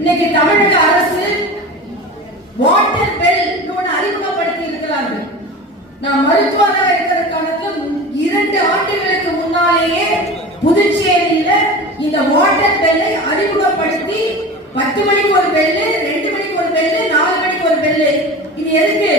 இன்னைக்கு தமிழக அரசு வாட்டர் பெல் அறிமுகப்படுத்தி இருக்கிறார்கள். நான் மருத்துவராக இருக்கிற காலத்தில் 2 ஆண்டுகளுக்கு முன்னாலேயே புதுச்சேரியில இந்த வாட்டர் பெல்லை அறிமுகப்படுத்தி 10 மணிக்கு ஒரு பெல்லு, 2 மணிக்கு ஒரு பெல்லு, 4 மணிக்கு ஒரு பெல்லு. இது எதுக்கு?